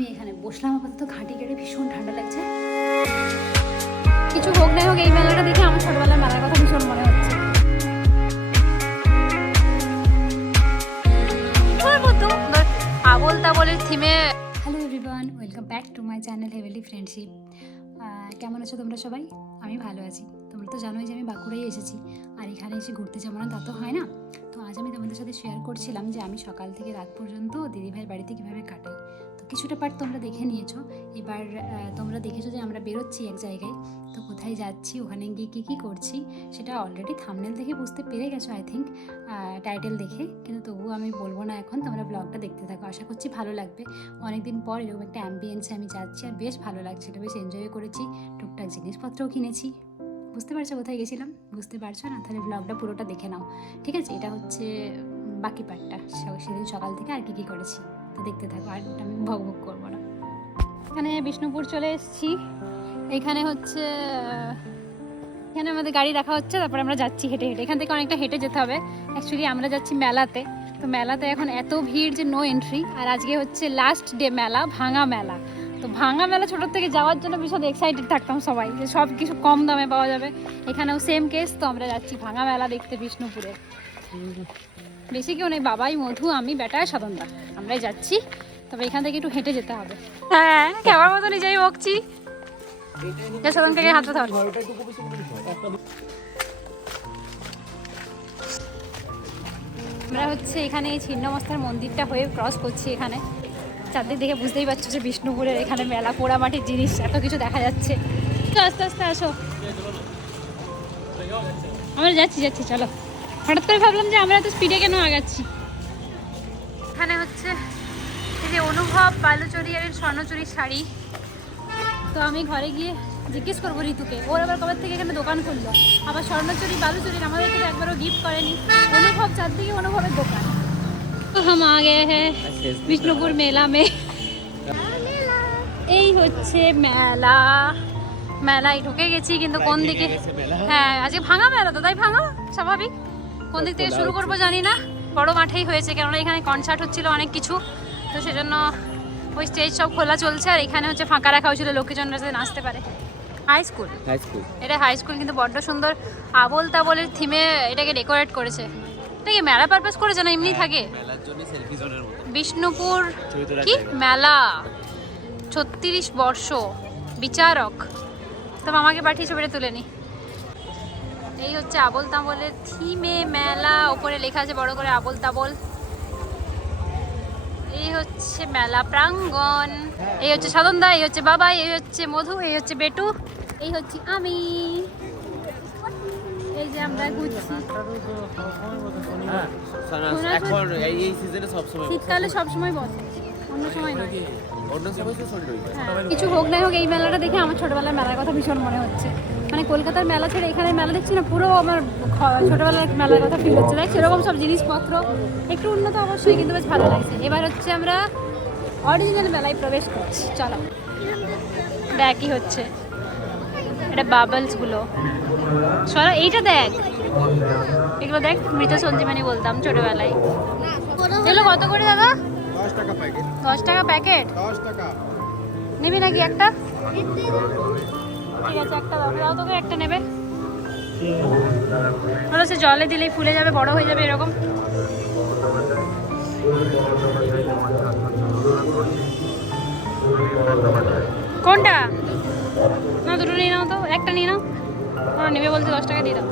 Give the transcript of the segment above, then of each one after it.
আমি এখানে বসলাম আপাতত ঘাঁটি কেটে ভীষণ ঠান্ডা লাগছে। কিছু হোক না হোক এই মেলাটা দেখে আমার ছোটবেলার মেলার কথা ভীষণ মনে হচ্ছে। আবল তাবলের থিমে hello everyone welcome back to my channel heavenly friendship কেমন আছো তোমরা সবাই? আমি ভালো আছি। তোমরা তো জানোই যে আমি বাঁকুড়াই এসেছি আর এখানে এসে ঘুরতে যাব না তা তো হয় না। তো আজ আমি তোমাদের সাথে শেয়ার করছিলাম যে আমি সকাল থেকে রাত পর্যন্ত দিদিভাইয়ের বাড়িতে কীভাবে কাটাই। কিছুটা পার্ট তোমরা দেখে নিয়েছো। এবার তোমরা দেখেছ যে আমরা বেরোচ্ছি এক জায়গায়। তো কোথায় যাচ্ছি, ওখানে গিয়ে কী কী করছি, সেটা অলরেডি থামনেল দেখে বুঝতে পেরে গেছো আই থিঙ্ক টাইটেল দেখে। কিন্তু তবুও আমি বলব না এখন, তোমরা ব্লগটা দেখতে থাকো। আশা করছি ভালো লাগবে। অনেকদিন পর এরকম একটা অ্যাম্বিয়েন্সে আমি যাচ্ছি, আর বেশ ভালো লাগছিল বেশ এনজয় করেছি। টুকটাক জিনিসপত্রও কিনেছি। বুঝতে পারছ কোথায় গেছিলাম? বুঝতে পারছ না? তাহলে ব্লগটা পুরোটা দেখে নাও। ঠিক আছে? এটা হচ্ছে বাকি পার্টটা সেদিন সকাল থেকে আর কী কী করেছি? তো দেখতে থাকো, আর আমি ভোগ ভোগ করব না। এখানে বিষ্ণুপুর চলে এসেছি। এখানে হচ্ছে, এখানে আমাদের গাড়ি রাখা হচ্ছে, তারপরে আমরা যাচ্ছি হেঁটে হেঁটে। এখান থেকে অনেকটা হেঁটে যেতে হবে। অ্যাকচুয়ালি আমরা যাচ্ছি মেলাতে। তো মেলাতে এখন এত ভিড় যে নো এন্ট্রি আর আজকে হচ্ছে লাস্ট ডে মেলা, ভাঙা মেলা। তো ভাঙা মেলা ছোটোর থেকে যাওয়ার জন্য ভীষণ এক্সাইটেড থাকতাম সবাই যে সব কিছু কম দামে পাওয়া যাবে। এখানেও সেম কেস তো আমরা যাচ্ছি ভাঙা মেলা দেখতে বিষ্ণুপুরে। বেশি কেউ নেই বাবাই মধু আমি বেটা সাধনদা। আমরাই যাচ্ছি তবে এখান থেকে একটু হেঁটে যেতে হবে। হ্যাঁ কেমন মতো নিজেই বকছি। যা সাধন হাতে ধর। আমরা হচ্ছে এখানে এই ছিন্নমস্তার মন্দিরটা হয়ে ক্রস করছি এখানে। চারদিক দেখে বুঝতেই পারছ যে বিষ্ণুপুরের এখানে মেলা পোড়ামাটির জিনিস এত কিছু দেখা যাচ্ছে। আস্তে আস্তে আসো। আমরা যাচ্ছি যাচ্ছি চলো। হঠাৎ করে ভাবলাম যে আমরা এত স্পিডে কেন আগাচ্ছি? এখানে হচ্ছে এই যে অনুভব বালুচরিয়ারের স্বর্ণচুরির শাড়ি। তো আমি ঘরে গিয়ে জিজ্ঞেস করব ঋতুকে। ওর আবার কবে থেকে এখানে দোকান খুললো? আবার স্বর্ণচুরি বালুচুরির আমাদেরকে তো একবারও গিফট করেনি। অনুভব চারদিকে অনুভবের দোকান। তো হাম আ হ্যাঁ বিষ্ণুপুর মেলা মে। এই হচ্ছে মেলা। মেলায় ঢুকে গেছি কিন্তু কোন দিকে? হ্যাঁ আজকে ভাঙা মেলা তো তাই ভাঙা? স্বাভাবিক? কোন দিক থেকে শুরু করব জানি না। বড় মাঠেই হয়েছে কেননা এখানে কনসার্ট হচ্ছিল অনেক কিছু। তো সেজন্য ওই স্টেজ সব খোলা চলছে আর এখানে হচ্ছে ফাঁকা রাখা হয়েছিল লোকজনরা যাতে নাচতে পারে। হাই স্কুল হাই স্কুল এটা হাই স্কুল কিন্তু বড্ড সুন্দর। আবল তাবলের থিমে এটাকে ডেকোরেট করেছে। এটা কি মেলা পারপাস করেছে না এমনি থাকে? জোনের মতো। বিষ্ণুপুর কি? মেলা। ছত্রিশ বর্ষ। বিচারক। তবে আমাকে পাঠিয়ে ছবিটা তুলে নি। এই হচ্ছে আবল তাবলের থিমে মেলা। ওপরে লেখা আছে বড় করে আবল তাবল। এই হচ্ছে মেলা প্রাঙ্গণ। এই হচ্ছে সাধনদা এই হচ্ছে বাবা এই হচ্ছে মধু এই হচ্ছে বেটু এই হচ্ছে আমি। এই যে আমরা ঘুরছি। হ্যাঁ সময় শীতকালে সবসময় বসে। অন্য সময় নয়। হ্যাঁ, কিছু হোক না হোক এই মেলাটা দেখে আমার ছোটবেলার মেলার কথা ভীষণ মনে হচ্ছে। মানে কলকাতার মেলা ছেড়ে এখানে মেলা দেখছি না পুরো আমার ছোটবেলার মেলার কথা ফিল হচ্ছে। দেখ সেরকম সব জিনিসপত্র একটু উন্নত অবশ্যই কিন্তু বেশ ভালো লাগছে। এবার হচ্ছে আমরা অরিজিনাল মেলায় প্রবেশ করছি চলো। ব্যাকই হচ্ছে। এটা বাবলসগুলো সরা এইটা দেখ। এগুলো দেখ মৃত সঞ্জীবানী বলতাম ছোটবেলায়। এগুলো কত করে দাদা? দশ টাকা প্যাকেট দশ টাকা প্যাকেট দশ টাকা। নিবি নাকি একটা? ঠিক আছে, একটা একটা নেবে। সে জলে দিলেই ফুলে যাবে, বড় হয়ে যাবে এরকম। কোনটা? না, দুটো নিয়ে নাও তো, একটা নিয়ে নাও। ওরা নেবে বলছে, দশ টাকা দিয়ে দাও।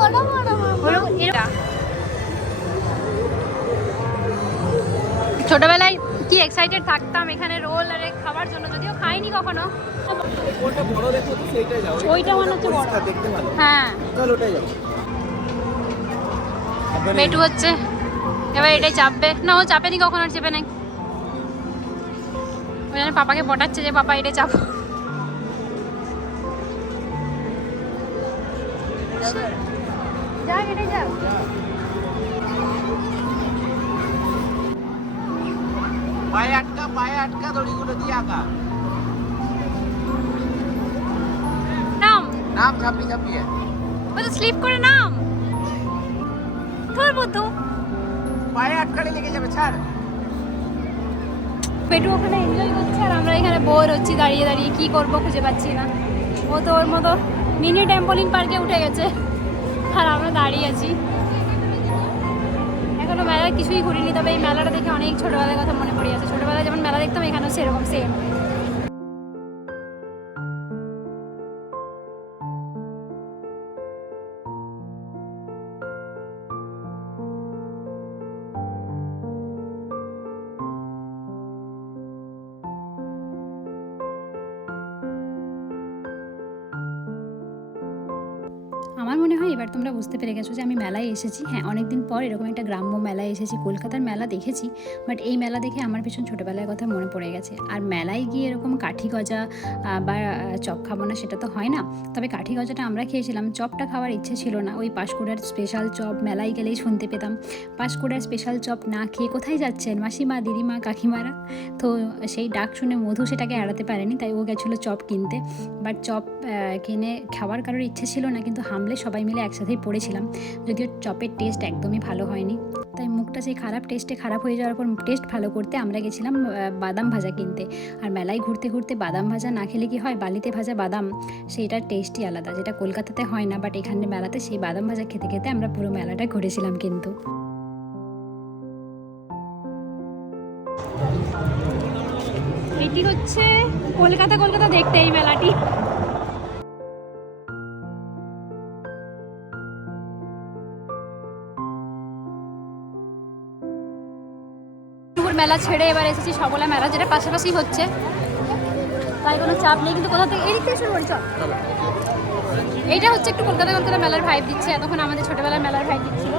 হলো এরকম কি এক্সাইটেড থাকতাম এখানে রোল আর খাবার জন্য যদিও খাইনি কখনো। কোনটা বড় দেখো তো সেইটাই যাও। ওইটা মনে হচ্ছে বড়। দেখতে ভালো। হ্যাঁ। চল ওটাই যাও। মেটু হচ্ছে। এবার এটাই চাপবে। না ও চাপেনি কখন আর চেপে নেই। ওই জন্য পাপাকে পটাচ্ছে যে পাপা এটাই চাপ। যাক এটাই যাক পায়ে আটকা পায়ে আটকা দড়িগুলো দিয়ে আঁকা নাম? নাম ঝাপি ঝাপিয়ে ও তো স্লিপ করে নাম? তোর বুদ্ধু পায়ে আটকালে লেগে যাবে ছাড়। পেটু ওখানে এনজয় করছে আর আমরা এখানে বোর হচ্ছি দাঁড়িয়ে দাঁড়িয়ে কি করব খুঁজে পাচ্ছি না। ও তো ওর মতো মিনি ট্যাম্পোলিন পার্কে উঠে গেছে আর আমরা দাঁড়িয়ে আছি। এখনও মেলার কিছুই ঘুরিনি, তবে এই মেলাটা দেখে অনেক ছোটোবেলার কথা মনে পড়ে আছে ছোটোবেলায় যেমন মেলা দেখতাম, এখানেও সেরকম সেম বুঝতে পেরে গেছো যে আমি মেলায় এসেছি। হ্যাঁ অনেকদিন পর এরকম একটা গ্রাম্য মেলায় এসেছি, কলকাতার মেলা দেখেছি বাট এই মেলা দেখে আমার ভীষণ ছোটোবেলার কথা মনে পড়ে গেছে। আর মেলায় গিয়ে এরকম কাঠি গজা বা চপ খাব না সেটা তো হয় না। তবে কাঠি গজাটা আমরা খেয়েছিলাম, চপটা খাওয়ার ইচ্ছে ছিল না। ওই পাঁশকুড়ার স্পেশাল চপ মেলায় গেলেই শুনতে পেতাম। পাঁশকুড়ার স্পেশাল চপ না খেয়ে কোথায় যাচ্ছেন? মাসিমা, দিদিমা, কাকিমারা? তো সেই ডাক শুনে মধু সেটাকে এড়াতে পারেনি, তাই ও গেছিল চপ কিনতে। বাট চপ কিনে খাওয়ার কারোর ইচ্ছে ছিল না, কিন্তু হামলে সবাই মিলে একসাথেই পড়েছিলাম। যদিও চপের টেস্ট একদমই ভালো হয়নি। তাই মুখটা সেই খারাপ টেস্টে খারাপ হয়ে যাওয়ার পর টেস্ট ভালো করতে আমরা গেছিলাম বাদাম ভাজা কিনতে। আর মেলায় ঘুরতে ঘুরতে বাদাম ভাজা না খেলে কি হয়, বালিতে ভাজা বাদাম, সেইটার টেস্টই আলাদা, যেটা কলকাতাতে হয় না, বাট এখানে মেলাতে সেই বাদাম ভাজা খেতে খেতে আমরা পুরো মেলাটা ঘুরেছিলাম কিন্তু। এটি হচ্ছে কলকাতা কলকাতা দেখতে এই মেলাটি। মেলা ছেড়ে এবার এসেছি সবলা মেলা যেটা পাশাপাশি হচ্ছে। তাই কোনো চাপ নেই কিন্তু কোথা থেকে এদিক থেকে শুরু করি চল। এইটা হচ্ছে একটু কলকাতা কলকাতা মেলার ভাইব দিচ্ছে এতক্ষণ আমাদের ছোটবেলার মেলার ভাইব দিচ্ছিল।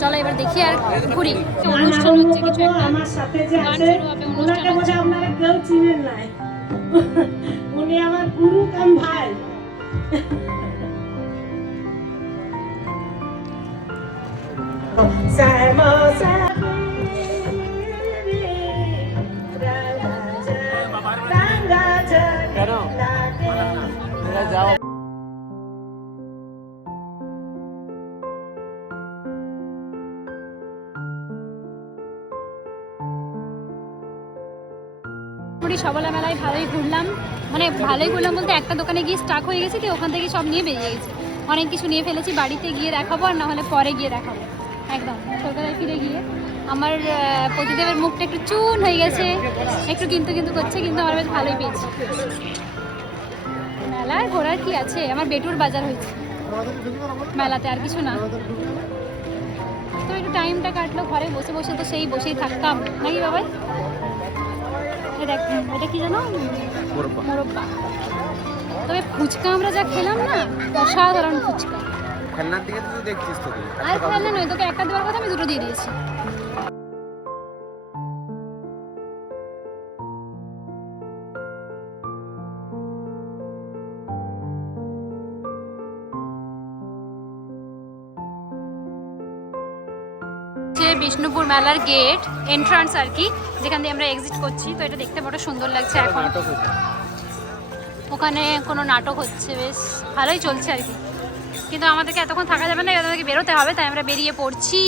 চলো এবার দেখি আর ঘুরি। অনুষ্ঠান হচ্ছে কিছু একটা। আমার সাথে যে আছে ওনাকে আপনারা কেউ চিনেন নাই। উনি আমার গুরু কাম ভাই সবলা মেলায় ভালোই ঘুরলাম। মানে ভালোই ঘুরলাম বলতে একটা দোকানে গিয়ে স্টাক হয়ে গেছে কি ওখান থেকে সব নিয়ে বেরিয়ে গেছে। অনেক কিছু নিয়ে ফেলেছি বাড়িতে গিয়ে দেখাবো আর না হলে পরে গিয়ে দেখাবো। একদম কলকাতায় ফিরে গিয়ে। আমার আহ, পতিদেবের মুখটা একটু চুন হয়ে গেছে। একটু কিন্তু কিন্তু করছে কিন্তু আমার বেশ ভালোই পেয়েছি। মেলায় ঘোরার কি আছে? আমার বেটুর বাজার হয়েছে। মেলাতে আর কিছু না। তো একটু টাইমটা কাটলো ঘরে বসে বসে তো সেই বসেই থাকতাম। নাকি বাবাই? এটা কি জানো? মোরব্বা। তবে ফুচকা আমরা যা খেলাম না অসাধারণ ফুচকা। খেলনার দিকে তুই দেখছিস তো আর খেলনা নয় তোকে একটা দেওয়ার কথা আমি দুটো দিয়ে দিয়েছি। বিষ্ণুপুর মেলার গেট এন্ট্রান্স আর কি যেখান দিয়ে আমরা এক্সিট করছি তো এটা দেখতে বড় সুন্দর লাগছে এখন। ওখানে কোনো নাটক হচ্ছে বেশ ভালোই চলছে আর কি। কিন্তু আমাদেরকে এতক্ষণ থাকা যাবে না আমাদেরকে বেরোতে হবে তাই আমরা বেরিয়ে পড়ছি।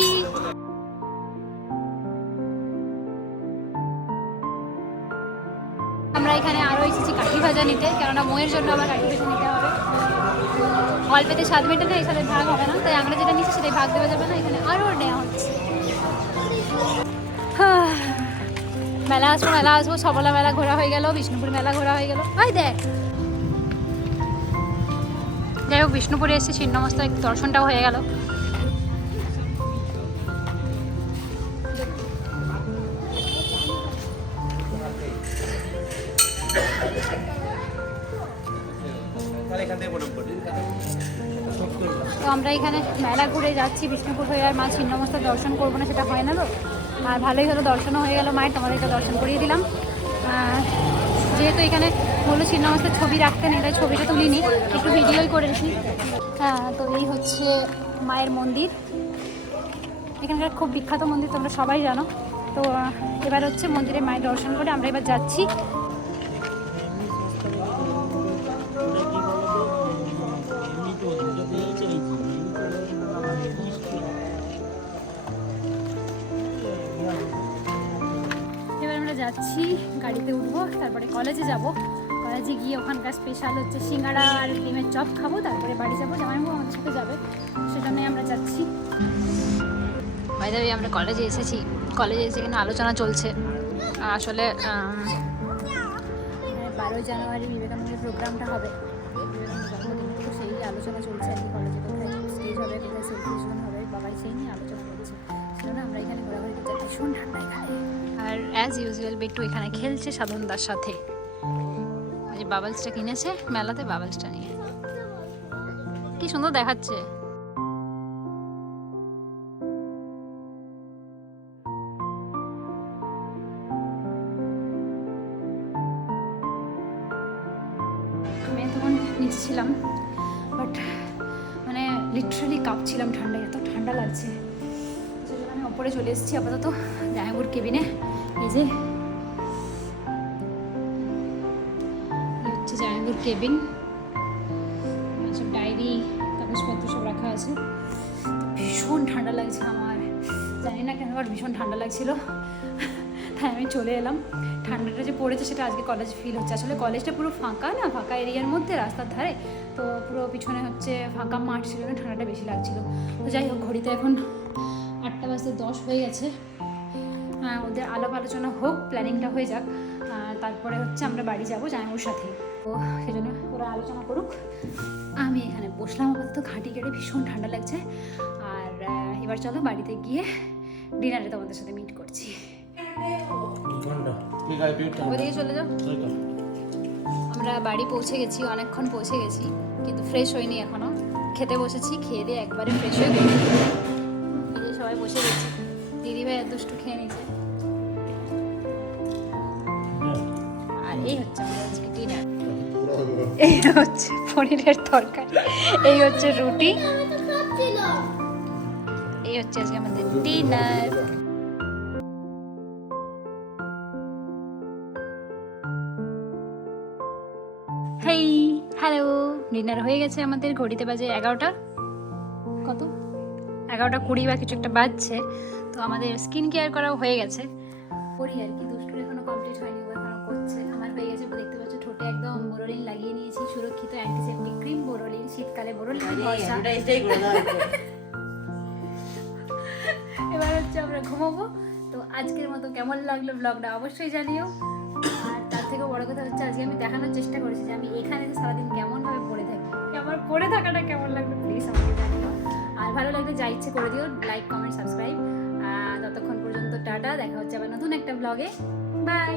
আমরা এখানে আরও এসেছি কাঠি ভাজা নিতে কেননা মোয়ের জন্য আমার কাঠি ভাজা নিতে হবে। অল্পেতে স্বাদ মেটে না এই সাথে ভাগ হবে না তাই আমরা যেটা নিচ্ছি সেটাই ভাগ দেওয়া যাবে না এখানে আরও নেওয়া হচ্ছে। মেলা আসব মেলা আসব সবলা মেলা ঘোরা হয়ে গেল, বিষ্ণুপুর মেলা ঘোরা হয়ে গেল। ওই দেখ। যাই হোক, বিষ্ণুপুরে এসে ছিন্নমস্ত দর্শনটাও হয়ে গেল। তো আমরা এখানে মেলা ঘুরে যাচ্ছি, বিষ্ণুপুর হয়ে আর মা ছিন্নমস্তা দর্শন করব না, সেটা হয় না তো? আর ভালোই হলো, দর্শনও হয়ে গেল মায়ের, তোমাদেরকে দর্শন করিয়ে দিলাম। যেহেতু এখানে বলল ছিন্নমস্তার ছবি রাখতেন এটা ছবিটা তুলিনি, একটু ভিডিওই করেছি হ্যাঁ তো এই হচ্ছে মায়ের মন্দির। এখানকার খুব বিখ্যাত মন্দির, তোমরা সবাই জানো। তো এবার হচ্ছে মন্দিরে মায়ের দর্শন করে আমরা এবার যাচ্ছি। যাচ্ছি গাড়িতে উঠবো তারপরে কলেজে যাব। কলেজে গিয়ে ওখানকার স্পেশাল হচ্ছে সিঙ্গাড়া আর ডিমের চপ খাব তারপরে বাড়ি যাব জামাইবাবু আমাদের সাথে যাবে সেজন্যই আমরা যাচ্ছি। বাইদাবি আমরা কলেজে এসেছি। কলেজে এসে এখানে আলোচনা চলছে। আসলে বারোই জানুয়ারি বিবেকানন্দের প্রোগ্রামটা হবে। তো সেই আলোচনা চলছে আর কি কলেজে কোথায় স্টেজ হবে কোথায় হবে বাবাই সেই নিয়ে আলোচনা করছে। সেজন্য আমরা এখানে ঘোরাঘুরি করতে ভীষণ ঠান্ডা এখানে। আর অ্যাজ ইউজুয়াল বিট্টু এখানে খেলছে সাধনদার সাথে। ওই বাবলসটা কিনেছে, মেলাতে বাবলসটা নিয়ে। কি সুন্দর দেখাচ্ছে। আমি তখন নিচে ছিলাম বাট মানে লিটারালি কাঁপছিলাম ঠান্ডায়, এত ঠান্ডা লাগছে। ওপরে চলে এসেছি, আপাতত জাহাঙ্গুর কেবিনে এই যে হচ্ছে জাহাঙ্গুর কেবিন সব ডায়েরি কাগজপত্র সব রাখা আছে ভীষণ ঠান্ডা লাগছে আমার। জানি না কেন আবার ভীষণ ঠান্ডা লাগছিল। তাই আমি চলে এলাম। ঠান্ডাটা যে পড়েছে সেটা আজকে কলেজ ফিল হচ্ছে। আসলে কলেজটা পুরো ফাঁকা না? ফাঁকা এরিয়ার মধ্যে, রাস্তার ধারে। তো পুরো পিছনে হচ্ছে ফাঁকা মাঠ ছিল না, ঠান্ডাটা বেশি লাগছিল। তো যাই হোক, ঘড়িতে এখন আটটা বাজতে দশ হয়ে গেছে। ওদের আলাপ আলোচনা হোক প্ল্যানিংটা হয়ে যাক। তারপরে হচ্ছে আমরা বাড়ি যাব জামাইবাবুর সাথে। তো সেজন্য ওরা আলোচনা করুক। আমি এখানে বসলাম আপাতত ঘাঁটি কেটে ভীষণ ঠান্ডা লাগছে। আর এবার চলো বাড়িতে গিয়ে ডিনারে তোমাদের সাথে মিট করছি। ওদিকে চলে যাও। আমরা বাড়ি পৌঁছে গেছি অনেকক্ষণ পৌঁছে গেছি কিন্তু ফ্রেশ হইনি এখনও। খেতে বসেছি খেয়ে দিয়ে একবারে ফ্রেশ হয়ে গেছি। সবাই বসে গেছি। ভাই দুষ্টু খেয়ে নিয়েছে। আর এই হচ্ছে আজকে ডিনার এই হচ্ছে পনিরের তরকারি। এই হচ্ছে রুটি। এই হচ্ছে আজকে আমাদের ডিনার হেই হ্যালো ডিনার হয়ে গেছে আমাদের ঘড়িতে বাজে এগারোটা। এগারোটা কুড়ি বা কিছু একটা বাজছে তো আমাদের স্কিন কেয়ার করাও হয়ে গেছে। করি আর কি দুষ্টুর এখনও কমপ্লিট হয়নি ও এখনও করছে। আমার হয়ে গেছে দেখতে পাচ্ছ ঠোঁটে একদম বোরোলিন লাগিয়ে নিয়েছি সুরক্ষিত অ্যান্টিসেপ্টিক ক্রিম বোরোলিন শীতকালে বোরোলিন এবার হচ্ছে আমরা ঘুমাবো। তো আজকের মতো কেমন লাগল ব্লগটা অবশ্যই জানিও। আর তার থেকে বড় কথা হচ্ছে আজকে আমি দেখানোর চেষ্টা করেছি যে আমি এখানে সারাদিন কেমনভাবে পড়ে থাকি। আমার পড়ে থাকাটা কেমন লাগল প্লিজ আমাকে জানিও। আর ভালো লাগলে যা ইচ্ছে করে দিও লাইক কমেন্ট সাবস্ক্রাইব ততক্ষণ পর্যন্ত টাটা, দেখা হচ্ছে আবার নতুন একটা ব্লগে বাই